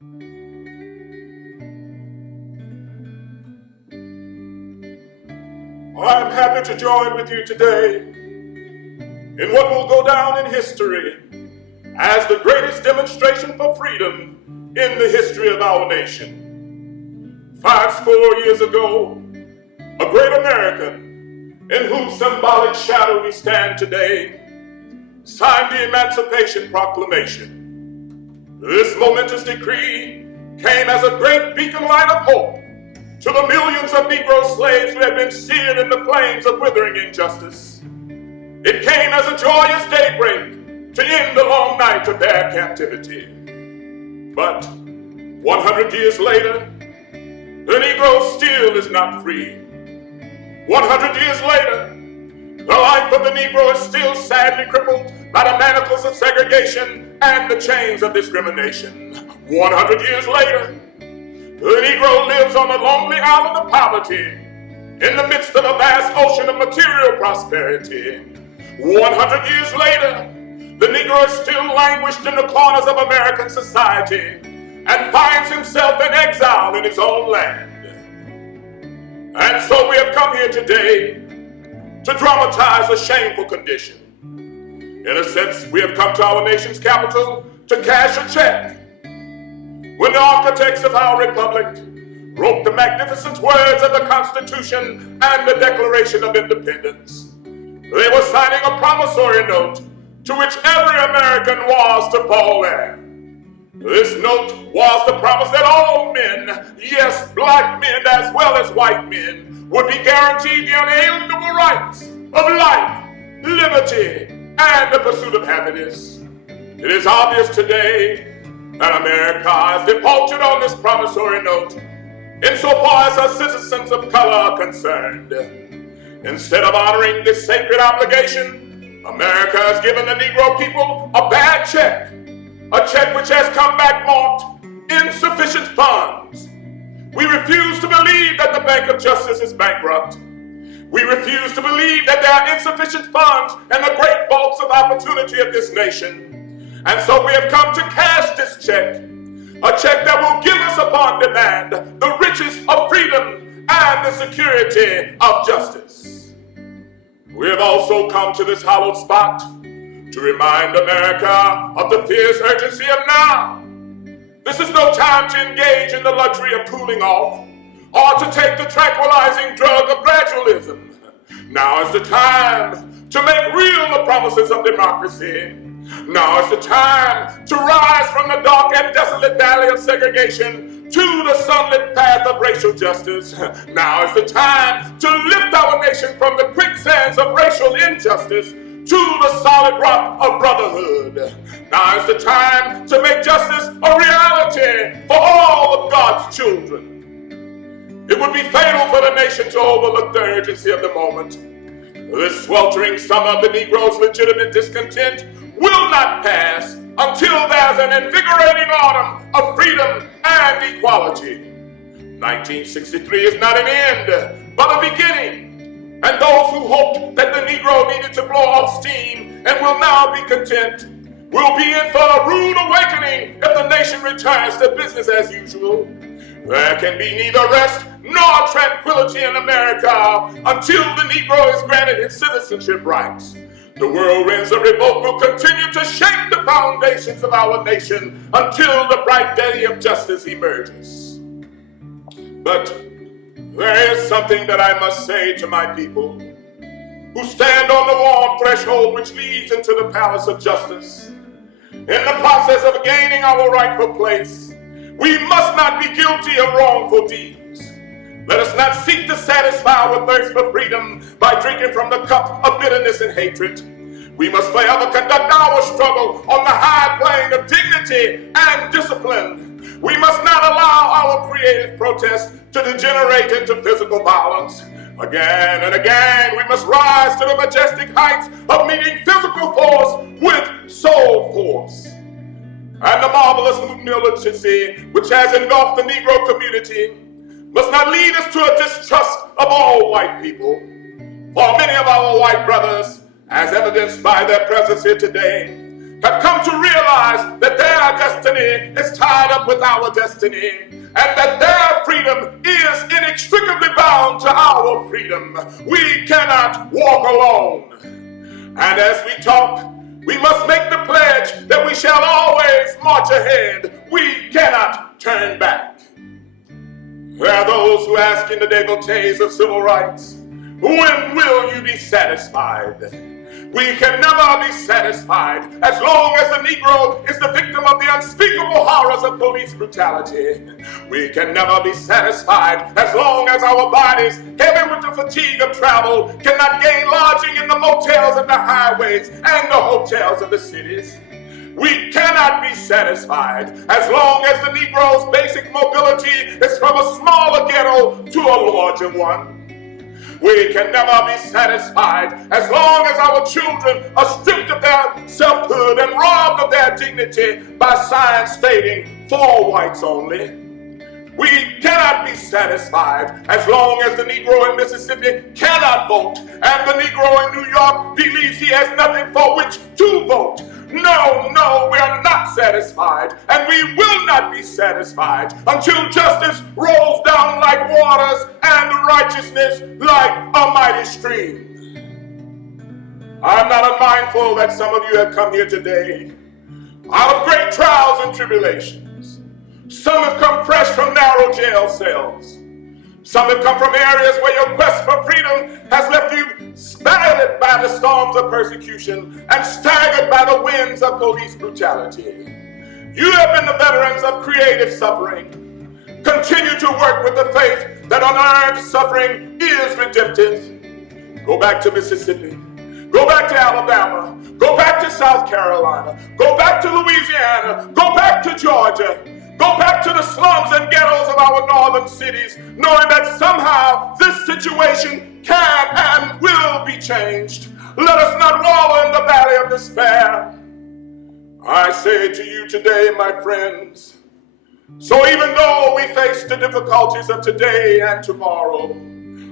I'm happy to join with you today in what will go down in history as the greatest demonstration for freedom in the history of our nation. 50 years ago, a great American, in whose symbolic shadow we stand today, signed the Emancipation Proclamation. This momentous decree came as a great beacon light of hope to the millions of Negro slaves who had been seared in the flames of withering injustice. It came as a joyous daybreak to end the long night of their captivity. But 100 years later, the Negro still is not free. 100 years later, the life of the Negro is still sadly crippled by the manacles of segregation and the chains of discrimination. 100 years later, the Negro lives on a lonely island of poverty in the midst of a vast ocean of material prosperity. 100 years later, the Negro is still languished in the corners of American society and finds himself in exile in his own land. And so we have come here today to dramatize a shameful condition. In a sense, we have come to our nation's capital to cash a check. When the architects of our republic wrote the magnificent words of the Constitution and the Declaration of Independence, they were signing a promissory note to which every American was to fall heir. This note was the promise that all men, yes, black men as well as white men, would be guaranteed the unalienable rights of life, liberty, and the pursuit of happiness. It is obvious today that America has defaulted on this promissory note insofar as her citizens of color are concerned. Instead of honoring this sacred obligation, America has given the Negro people a bad check, a check which has come back marked insufficient funds. We refuse to believe that the Bank of Justice is bankrupt. We refuse to believe that there are insufficient funds in the great vaults of opportunity of this nation. And so we have come to cash this check, a check that will give us upon demand the riches of freedom and the security of justice. We have also come to this hallowed spot to remind America of the fierce urgency of now. This is no time to engage in the luxury of cooling off or to take the tranquilizing drug of gradualism. Now is the time to make real the promises of democracy. Now is the time to rise from the dark and desolate valley of segregation to the sunlit path of racial justice. Now is the time to lift our nation from the quicksands of racial injustice to the solid rock of brotherhood. Now is the time to make justice a reality for all of God's children. It would be fatal for the nation to overlook the urgency of the moment. This sweltering summer of the Negro's legitimate discontent will not pass until there's an invigorating autumn of freedom and equality. 1963 is not an end, but a beginning. And those who hoped that the Negro needed to blow off steam and will now be content will be in for a rude awakening if the nation returns to business as usual. There can be neither rest nor tranquility in America until the Negro is granted his citizenship rights. The whirlwinds of revolt will continue to shake the foundations of our nation until the bright day of justice emerges. But there is something that I must say to my people who stand on the warm threshold which leads into the palace of justice. In the process of gaining our rightful place, we must not be guilty of wrongful deeds. Let us not seek to satisfy our thirst for freedom by drinking from the cup of bitterness and hatred. We must forever conduct our struggle on the high plane of dignity and discipline. We must not allow our creative protest to degenerate into physical violence. Again and again, we must rise to the majestic heights of meeting physical force with soul force. And the marvelous militancy which has engulfed the Negro community must not lead us to a distrust of all white people. For many of our white brothers, as evidenced by their presence here today, have come to realize that their destiny is tied up with our destiny, and that their freedom is inextricably bound to our freedom. We cannot walk alone. And as we talk, we must make the pledge that we shall always march ahead. We cannot turn back. There are those who ask in the devotees of civil rights, when will you be satisfied? We can never be satisfied as long as the Negro is the victim of the unspeakable horrors of police brutality. We can never be satisfied as long as our bodies, heavy with the fatigue of travel, cannot gain lodging in the motels of the highways and the hotels of the cities. We cannot be satisfied as long as the Negro's basic mobility is from a smaller ghetto to a larger one. We can never be satisfied as long as our children are stripped of their selfhood and robbed of their dignity by signs stating "for whites only." We cannot be satisfied as long as the Negro in Mississippi cannot vote and the Negro in New York believes he has nothing for which to vote. No, we are not satisfied, and we will not be satisfied until justice rolls down like waters and righteousness like a mighty stream. I'm not unmindful that some of you have come here today out of great trials and tribulations. Some have come fresh from narrow jail cells. Some have come from areas where your quest for freedom has left you spattered by the storms of persecution and staggered by the winds of police brutality. You have been the veterans of creative suffering. Continue to work with the faith that unearned suffering is redemptive. Go back to Mississippi. Go back to Alabama. Go back to South Carolina. Go back to Louisiana. Go back to Georgia. Go back to the slums and ghettos of our northern cities, knowing that somehow this situation can and will be changed. Let us not wallow in the valley of despair. I say to you today, my friends, so even though we face the difficulties of today and tomorrow,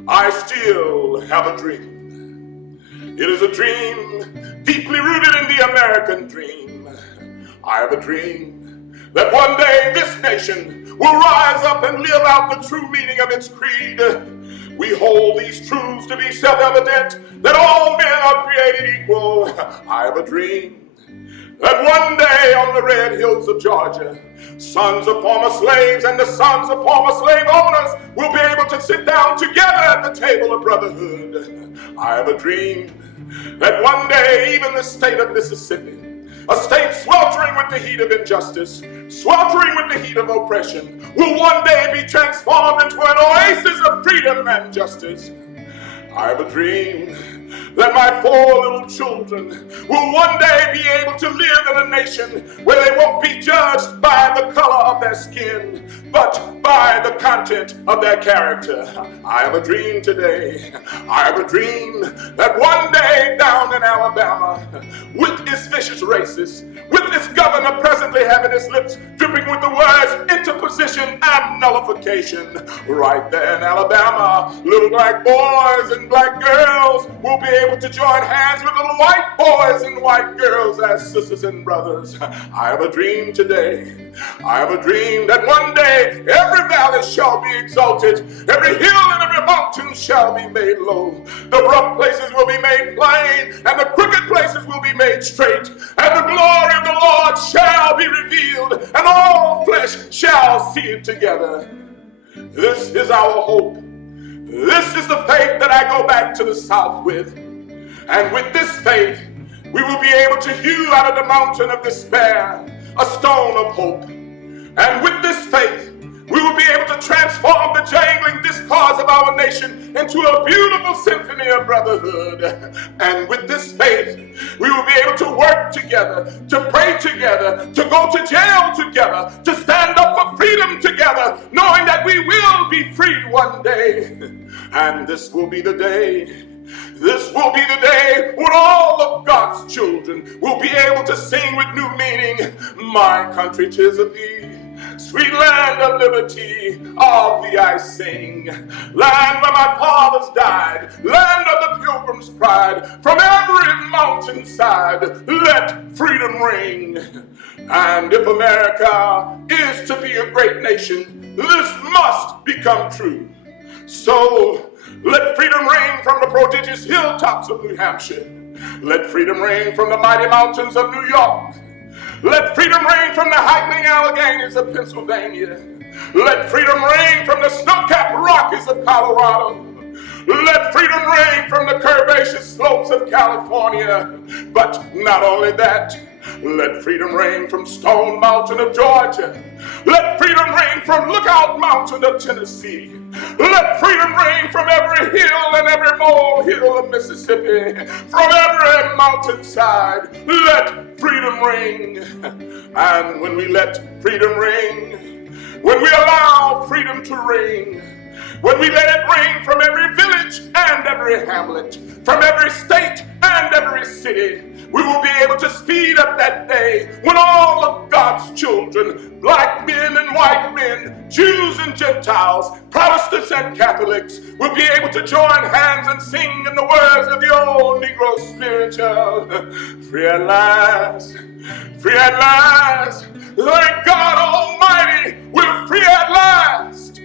I still have a dream. It is a dream deeply rooted in the American dream. I have a dream that one day this nation will rise up and live out the true meaning of its creed. We hold these truths to be self-evident, that all men are created equal. I have a dream that one day on the red hills of Georgia, sons of former slaves and the sons of former slave owners will be able to sit down together at the table of brotherhood. I have a dream that one day even the state of Mississippi, a state sweltering with the heat of injustice, sweltering with the heat of oppression, will one day be transformed into an oasis of freedom and justice. I have a dream that my 4 little children will one day be able to live in a nation where they won't be judged by the color of their skin, but by the content of their character. I have a dream today. I have a dream that one day down in Alabama, with its vicious racists, with its governor presently having his lips dripping with the words interposition and nullification, right there in Alabama, little black boys and black girls will be able to join hands with little white boys and white girls as sisters and brothers. I have a dream today. I have a dream that one day every valley shall be exalted, every hill and every mountain shall be made low. The rough places will be made plain, and the crooked places will be made straight, and the glory of the Lord shall be revealed, and all flesh shall see it together. This is our hope. This is the faith that I go back to the South with. And with this faith, we will be able to hew out of the mountain of despair a stone of hope. And with this faith, we will be able to transform the jangling discords of our nation into a beautiful symphony of brotherhood. And with this faith, we will be able to work together, to pray together, to go to jail together, to stand up for freedom together, knowing that we will be free one day. And this will be the day. This will be the day when all of God's children will be able to sing with new meaning, my country 'tis of thee, Sweet land of liberty, of thee I sing. Land where my fathers died, land of the pilgrim's pride. From every mountainside, let freedom ring. And if America is to be a great nation, this must become true. So let freedom reign from the prodigious hilltops of New Hampshire. Let freedom reign from the mighty mountains of New York. Let freedom reign from the heightening Alleghanies of Pennsylvania. Let freedom reign from the snow-capped Rockies of Colorado. Let freedom reign from the curvaceous slopes of California. But not only that, let freedom reign from Stone Mountain of Georgia. Let freedom reign from Lookout Mountain of Tennessee. Let freedom reign from every hill and every molehill of Mississippi. From every mountainside, let freedom ring. And when we let freedom ring, when we allow freedom to ring, when we let it ring from every village and every hamlet, from every state and every city, we will be able to speed up that day when all of God's children, black men and white men, Jews and Gentiles, Protestants and Catholics, will be able to join hands and sing in the words of the old Negro spiritual. Free at last, free at last, Lord God Almighty, we're free at last.